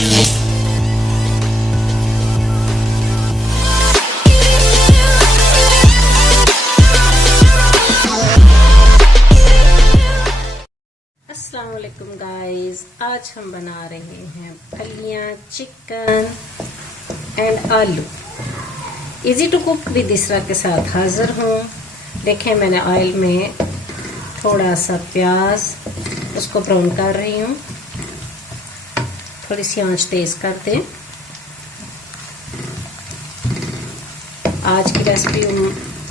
अस्सलाम वालेकुम गाइस, आज हम बना रहे हैं फलियाँ, चिकन एंड आलू। इजी टू कुक विद इसरा के साथ हाजिर हूँ। देखें, मैंने ऑयल में थोड़ा सा प्याज उसको ब्राउन कर रही हूँ। थोड़ी सी आंच तेज कर दें। आज की रेसिपी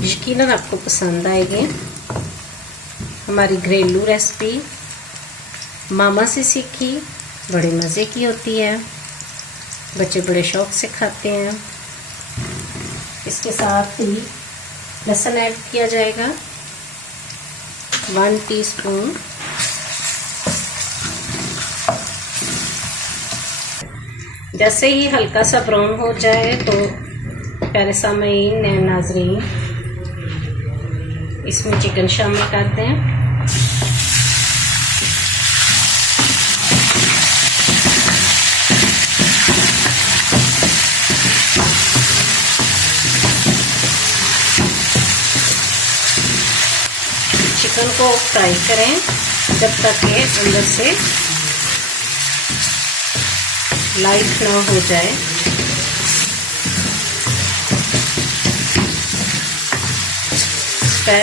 यकीनन आपको पसंद आएगी। हमारी घरेलू रेसिपी मामा से सीखी, बड़े मज़े की होती है, बच्चे बड़े शौक से खाते हैं। इसके साथ ही लहसुन ऐड किया जाएगा 1 टीस्पून। जैसे ही हल्का सा ब्राउन हो जाए तो प्यारे सामीन ने नाज़रीन इसमें चिकन शामिल कर दें। चिकन को फ्राई करें जब तक ये अंदर से लाइट ना हो जाए।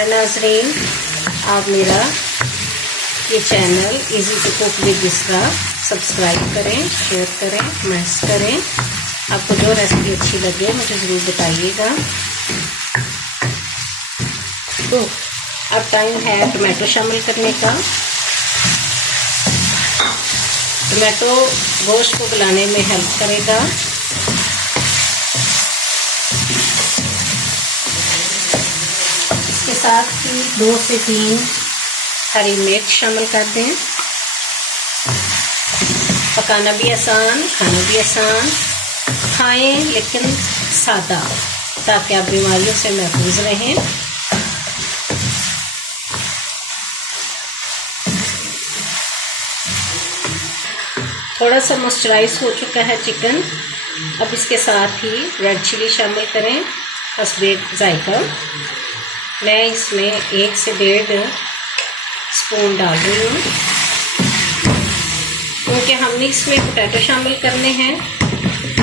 नाज़रीन, आप मेरा ये channel easy to cook with Isra subscribe करें, शेयर करें, कमेंट्स करें। आपको जो रेसिपी अच्छी लगे मुझे ज़रूर बताइएगा। तो अब टाइम है टमाटो शामिल करने का। टमाटो गोश्त को गलाने में हेल्प करेगा। इसके साथ ही 2 से 3 हरी मिर्च शामिल कर दें। पकाना भी आसान, खाना भी आसान। खाएं लेकिन सादा, ताकि आप बीमारियों से महफूज रहें। थोड़ा सा मॉइस्चराइज हो चुका है चिकन। अब इसके साथ ही रेड चिली शामिल करें हस्बे जायका। मैं इसमें 1 से 1.5 स्पून डाल रही हूँ, क्योंकि हमने इसमें पोटैटो शामिल करने हैं।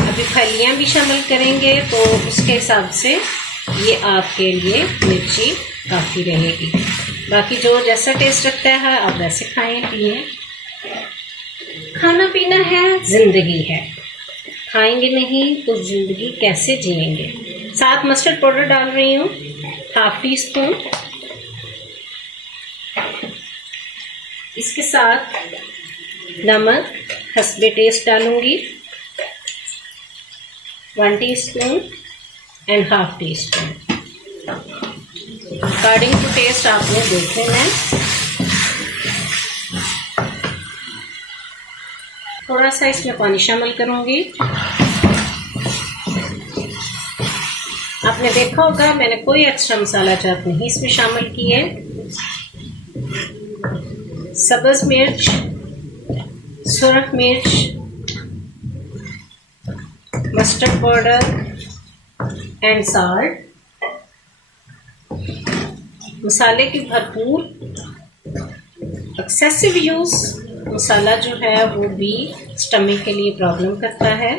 अभी फलियाँ भी शामिल करेंगे, तो उसके हिसाब से ये आपके लिए मिर्ची काफ़ी रहेगी। बाकी जो जैसा टेस्ट रखता है आप वैसे खाएं पिएं। खाना पीना है, जिंदगी है। खाएंगे नहीं तो जिंदगी कैसे जिएंगे। साथ मस्टर्ड पाउडर डाल रही हूँ 1/2 टीस्पून। इसके साथ नमक हस्बे टेस्ट डालूंगी 1 teaspoon and 1/2 teaspoon. According to taste आपने देख लेना है। थोड़ा सा इसमें पानी शामिल करूंगी। आपने देखा होगा मैंने कोई एक्स्ट्रा मसाला जात नहीं इसमें शामिल किए। सब्ज मिर्च, सुरख मिर्च, मस्टर्ड पाउडर एंड साल्ट। मसाले की भरपूर एक्सेसिव यूज मसाला जो है वो भी स्टमक के लिए प्रॉब्लम करता है।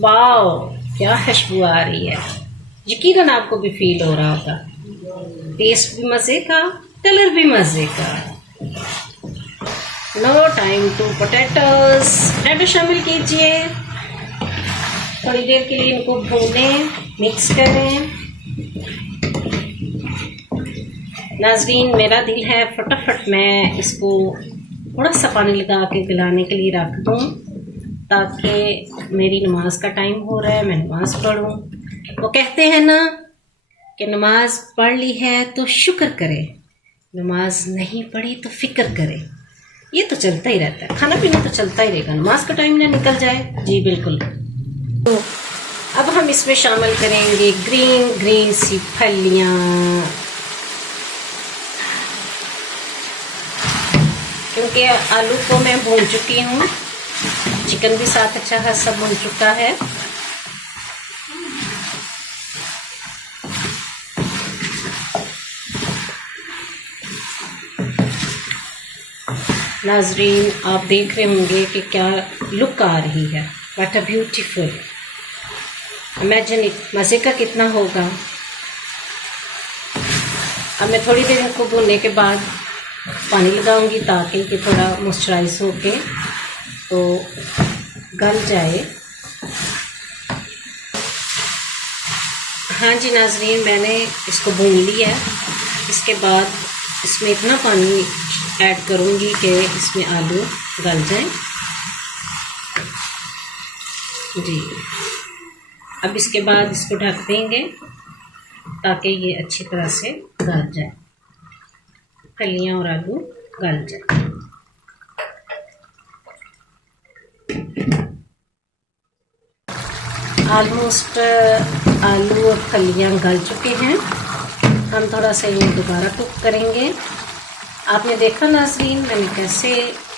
वाओ, क्या खुशबू आ रही है। यकीनन आपको भी फील हो रहा होगा। टेस्ट भी मज़े का, कलर भी मज़े का। No time to potatoes. Potato शामिल कीजिए। थोड़ी देर के लिए इनको भूनें, मिक्स करें। नाज़रीन, मेरा दिल है फटाफट मैं इसको थोड़ा सा पानी लगा के गलाने के लिए रख दूँ, ताकि मेरी नमाज का टाइम हो रहा है, मैं नमाज पढ़ूँ। वो कहते हैं ना कि नमाज पढ़ ली है तो शुक्र करे, नमाज नहीं पढ़ी तो फिक्र करे। ये तो चलता ही रहता है, खाना पीना तो चलता ही रहेगा, नमाज का टाइम ना निकल जाए। जी बिल्कुल। तो अब हम इसमें शामिल करेंगे ग्रीन सी फलियाँ, क्योंकि आलू को मैं भून चुकी हूँ, चिकन भी साथ अच्छा खासा भून चुका है। नाजरीन, आप देख रहे होंगे कि क्या लुक आ रही है। What a beautiful, imagine it, मज़े का कितना होगा। अब मैं थोड़ी देर इनको भूनने के बाद पानी लगाऊंगी ताकि ये थोड़ा मॉइस्चराइज होके तो गल जाए। हाँ जी नाजरीन, मैंने इसको भून लिया है। इसके बाद इसमें इतना पानी ऐड करूँगी कि इसमें आलू गल जाए जी। अब इसके बाद इसको ढक देंगे ताकि ये अच्छी तरह से गल जाए, फलियाँ और आलू गल जाए। ऑलमोस्ट आलू और फलियाँ गल चुके हैं। हम थोड़ा सा इन्हें दोबारा कुक करेंगे। आपने देखा नाज़रीन, मैंने कैसे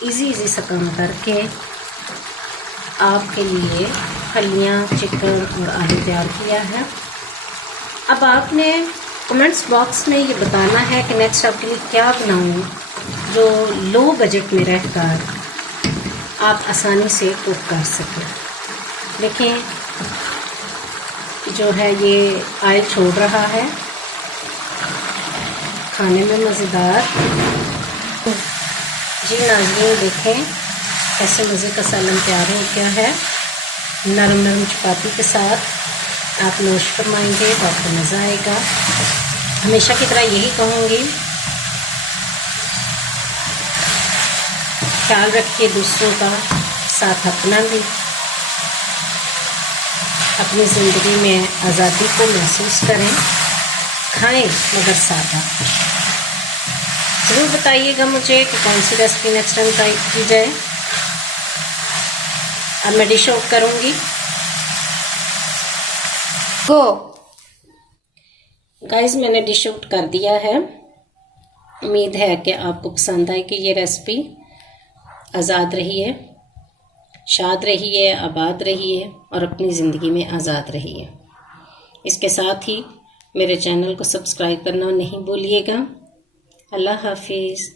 इजी सा काम करके आपके लिए फलियाँ, चिकन और आलू तैयार किया है। अब आपने कमेंट्स बॉक्स में ये बताना है कि नेक्स्ट आपके लिए क्या बनाऊँ जो लो बजट में रहकर आप आसानी से कुक कर सकें। देखें जो है ये ऑयल छोड़ रहा है, खाने में मज़ेदार। जी नाज़रीन, देखें कैसे मज़े का सालन तैयार हो गया है। नरम नरम चपाती के साथ आप नोश फरमाएंगे तो आपको मज़ा आएगा। हमेशा की तरह यही कहूँगी, ख्याल रखिए दूसरों का, साथ अपना भी। अपनी ज़िंदगी में आज़ादी को महसूस करें, खाएं मगर सादा। ज़रूर बताइएगा मुझे कि कौन सी रेसिपी नेक्स्ट टाइम ट्राई की जाए। अब मैं डिश आउट करूँगी। गो गाइस, मैंने डिश आउट कर दिया है। उम्मीद है कि आपको पसंद आएगी ये रेसिपी। आज़ाद रहिए, शाद रहिए, आबाद रहिए और अपनी ज़िंदगी में आज़ाद रहिए। इसके साथ ही मेरे चैनल को सब्सक्राइब करना नहीं भूलिएगा। अल्लाह हाफिज़।